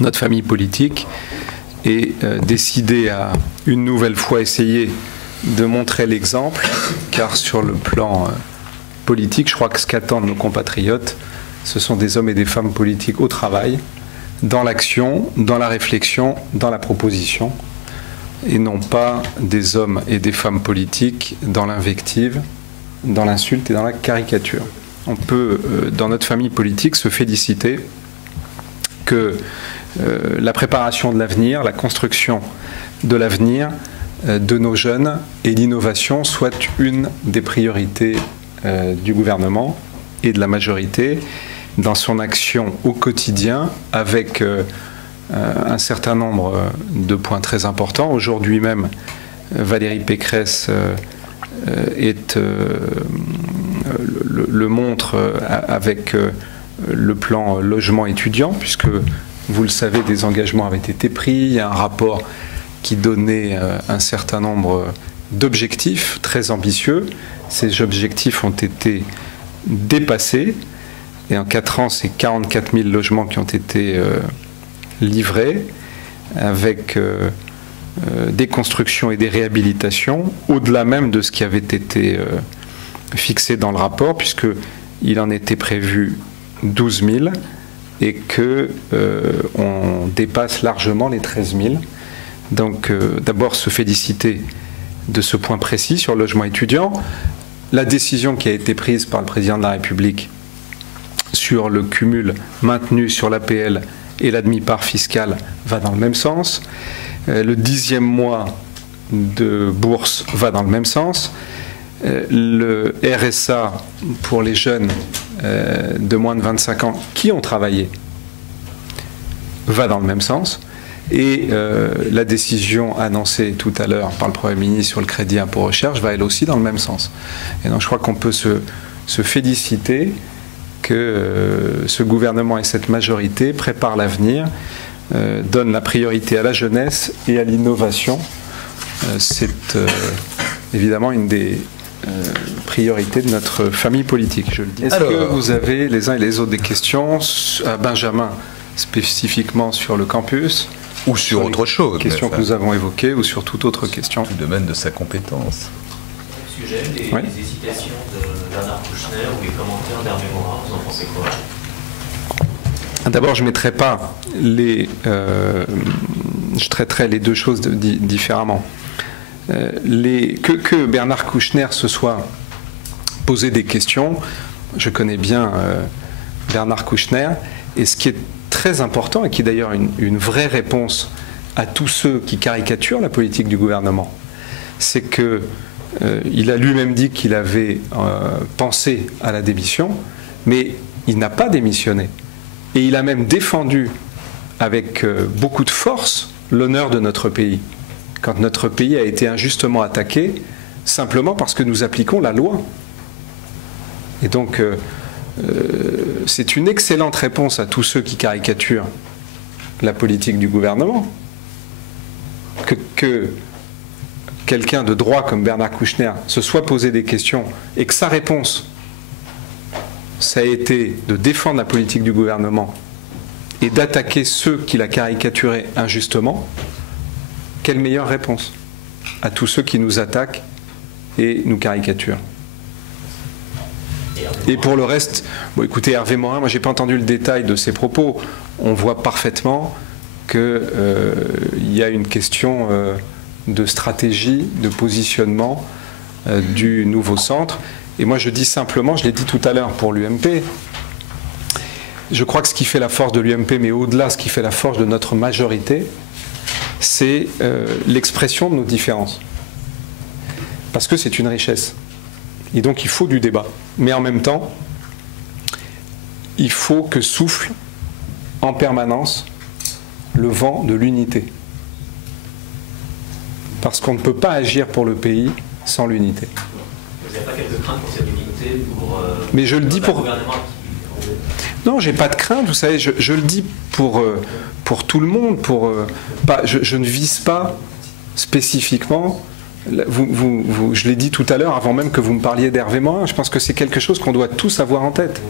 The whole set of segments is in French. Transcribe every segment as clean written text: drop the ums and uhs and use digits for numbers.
notre famille politique est décidée à une nouvelle fois essayer de montrer l'exemple, car sur le plan politique, je crois que ce qu'attendent nos compatriotes, ce sont des hommes et des femmes politiques au travail, dans l'action, dans la réflexion, dans la proposition, et non pas des hommes et des femmes politiques dans l'invective, dans l'insulte et dans la caricature. On peut, dans notre famille politique, se féliciter que la préparation de l'avenir, la construction de l'avenir de nos jeunes et l'innovation soit une des priorités du gouvernement et de la majorité dans son action au quotidien, avec un certain nombre de points très importants. Aujourd'hui même, Valérie Pécresse le montre avec le plan logement étudiant, puisque, vous le savez, des engagements avaient été pris. Il y a un rapport qui donnait un certain nombre d'objectifs très ambitieux. Ces objectifs ont été dépassés. Et en 4 ans, c'est 44 000 logements qui ont été livrés, avec des constructions et des réhabilitations, au-delà même de ce qui avait été fixé dans le rapport, puisqu'il en était prévu 12 000 et qu'on dépasse largement les 13 000. Donc d'abord se féliciter de ce point précis sur le logement étudiant. La décision qui a été prise par le président de la République sur le cumul maintenu sur l'APL et la demi-part fiscale va dans le même sens. Le 10e mois de bourse va dans le même sens. Le RSA pour les jeunes de moins de 25 ans qui ont travaillé va dans le même sens. Et la décision annoncée tout à l'heure par le Premier ministre sur le crédit impôt recherche va elle aussi dans le même sens. Et donc je crois qu'on peut se féliciter que ce gouvernement et cette majorité préparent l'avenir, donnent la priorité à la jeunesse et à l'innovation. C'est évidemment une des priorités de notre famille politique, je le dis. Est-ce que vous avez les uns et les autres des questions à Benjamin, spécifiquement sur le campus, ou sur autre chose, questions que nous avons évoquées, ou sur toute autre question? Tout domaine de sa compétence. Au sujet des hésitations de Bernard Kouchner ou les commentaires d'Hervé Morin, vous en pensez quoi? D'abord, je ne mettrai pas je traiterai les deux choses différemment. Que Bernard Kouchner se soit posé des questions, je connais bien Bernard Kouchner, et ce qui est très important, et qui est d'ailleurs une vraie réponse à tous ceux qui caricaturent la politique du gouvernement, c'est que il a lui-même dit qu'il avait pensé à la démission, mais il n'a pas démissionné. Et il a même défendu avec beaucoup de force l'honneur de notre pays, quand notre pays a été injustement attaqué, simplement parce que nous appliquons la loi. Et donc, c'est une excellente réponse à tous ceux qui caricaturent la politique du gouvernement. Que quelqu'un de droit comme Bernard Kouchner se soit posé des questions et que sa réponse, ça a été de défendre la politique du gouvernement et d'attaquer ceux qui la caricaturé injustement, quelle meilleure réponse à tous ceux qui nous attaquent et nous caricaturent. Et pour le reste, bon, écoutez, Hervé Morin, moi j'ai pas entendu le détail de ses propos. On voit parfaitement qu'il y a une question de stratégie, de positionnement du nouveau centre. Et moi je dis simplement, je l'ai dit tout à l'heure pour l'UMP, je crois que ce qui fait la force de l'UMP, mais au-delà, ce qui fait la force de notre majorité, c'est l'expression de nos différences. Parce que c'est une richesse. Et donc il faut du débat. Mais en même temps, il faut que souffle en permanence le vent de l'unité. Parce qu'on ne peut pas agir pour le pays sans l'unité. Vous n'avez pas quelques craintes pour cette unité mais je le dis pour... Non, j'ai pas de crainte, vous savez, je le dis pour tout le monde, je ne vise pas spécifiquement, je l'ai dit tout à l'heure, avant même que vous me parliez d'Hervé Morin, je pense que c'est quelque chose qu'on doit tous avoir en tête.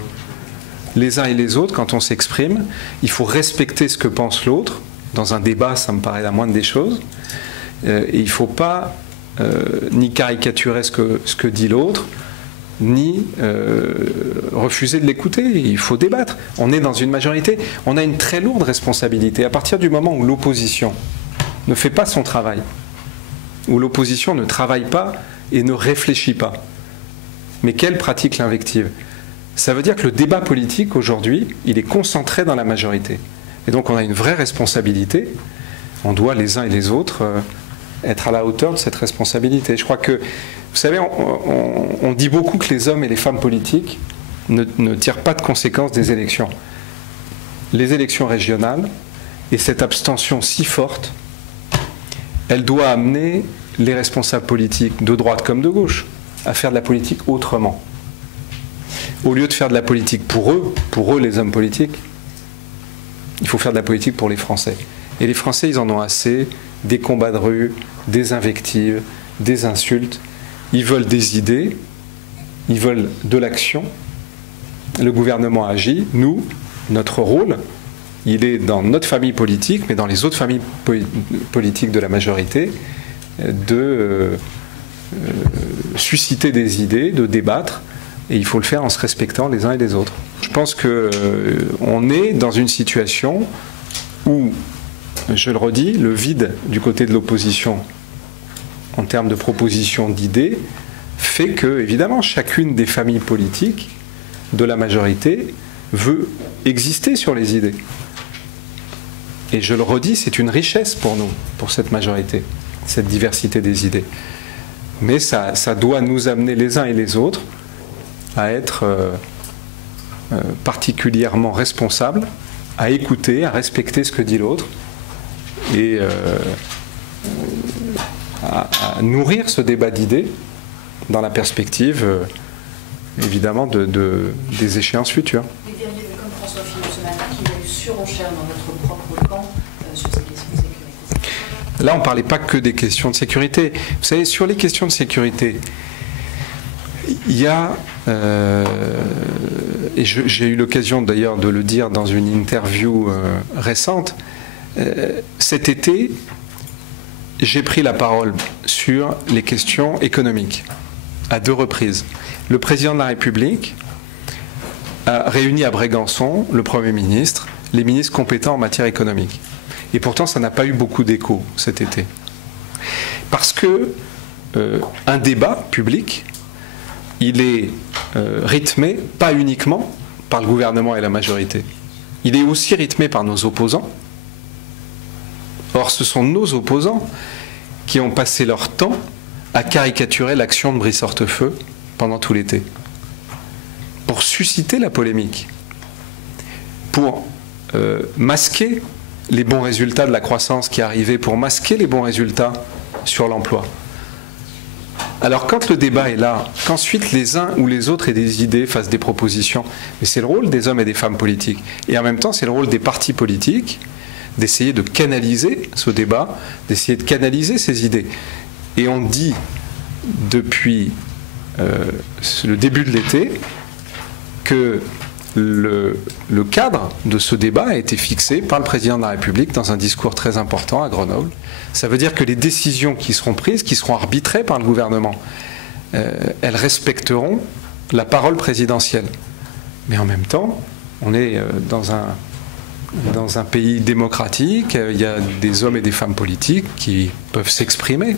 les uns et les autres, quand on s'exprime, il faut respecter ce que pense l'autre. Dans un débat, ça me paraît la moindre des choses. Et il ne faut pas ni caricaturer ce que dit l'autre, ni refuser de l'écouter. Il faut débattre. On est dans une majorité. On a une très lourde responsabilité. À partir du moment où l'opposition ne fait pas son travail, où l'opposition ne travaille pas et ne réfléchit pas, mais qu'elle pratique l'invective, ça veut dire que le débat politique, aujourd'hui, il est concentré dans la majorité. Et donc on a une vraie responsabilité. On doit les uns et les autres être à la hauteur de cette responsabilité. Je crois que, vous savez, on dit beaucoup que les hommes et les femmes politiques ne tirent pas de conséquences des élections. Les élections régionales et cette abstention si forte, elle doit amener les responsables politiques, de droite comme de gauche, à faire de la politique autrement. Au lieu de faire de la politique pour eux les hommes politiques, il faut faire de la politique pour les Français. Et les Français, ils en ont assez des combats de rue, des invectives, des insultes. Ils veulent des idées, ils veulent de l'action. Le gouvernement agit. Nous, notre rôle, il est dans notre famille politique, mais dans les autres familles politiques de la majorité, de susciter des idées, de débattre. Et il faut le faire en se respectant les uns et les autres. Je pense qu'on est dans une situation où, je le redis, le vide du côté de l'opposition en termes de propositions d'idées fait que, évidemment, chacune des familles politiques de la majorité veut exister sur les idées. Et je le redis, c'est une richesse pour nous, pour cette majorité, cette diversité des idées. Mais ça doit nous amener les uns et les autres à être particulièrement responsables, à écouter, à respecter ce que dit l'autre et à nourrir ce débat d'idées dans la perspective, évidemment, des échéances futures. Vous diriez, comme François Fillon ce matin, qu'il y a eu surenchère dans notre propre camp sur ces questions de sécurité. Là, on ne parlait pas que des questions de sécurité. Vous savez, sur les questions de sécurité, il y a, et j'ai eu l'occasion d'ailleurs de le dire dans une interview récente, cet été, j'ai pris la parole sur les questions économiques, à 2 reprises. Le président de la République a réuni à Brégançon le Premier ministre, les ministres compétents en matière économique. Et pourtant, ça n'a pas eu beaucoup d'écho cet été. Parce que un débat public, il est rythmé, pas uniquement par le gouvernement et la majorité. Il est aussi rythmé par nos opposants. Or, ce sont nos opposants qui ont passé leur temps à caricaturer l'action de Brice Hortefeux pendant tout l'été, pour susciter la polémique, pour masquer les bons résultats de la croissance qui arrivaient, pour masquer les bons résultats sur l'emploi. Alors quand le débat est là, qu'ensuite les uns ou les autres aient des idées, fassent des propositions, mais c'est le rôle des hommes et des femmes politiques. Et en même temps, c'est le rôle des partis politiques d'essayer de canaliser ce débat, d'essayer de canaliser ces idées. Et on dit depuis le début de l'été que le cadre de ce débat a été fixé par le président de la République dans un discours très important à Grenoble. Ça veut dire que les décisions qui seront prises, qui seront arbitrées par le gouvernement, elles respecteront la parole présidentielle. Mais en même temps, on est dans un pays démocratique, il y a des hommes et des femmes politiques qui peuvent s'exprimer.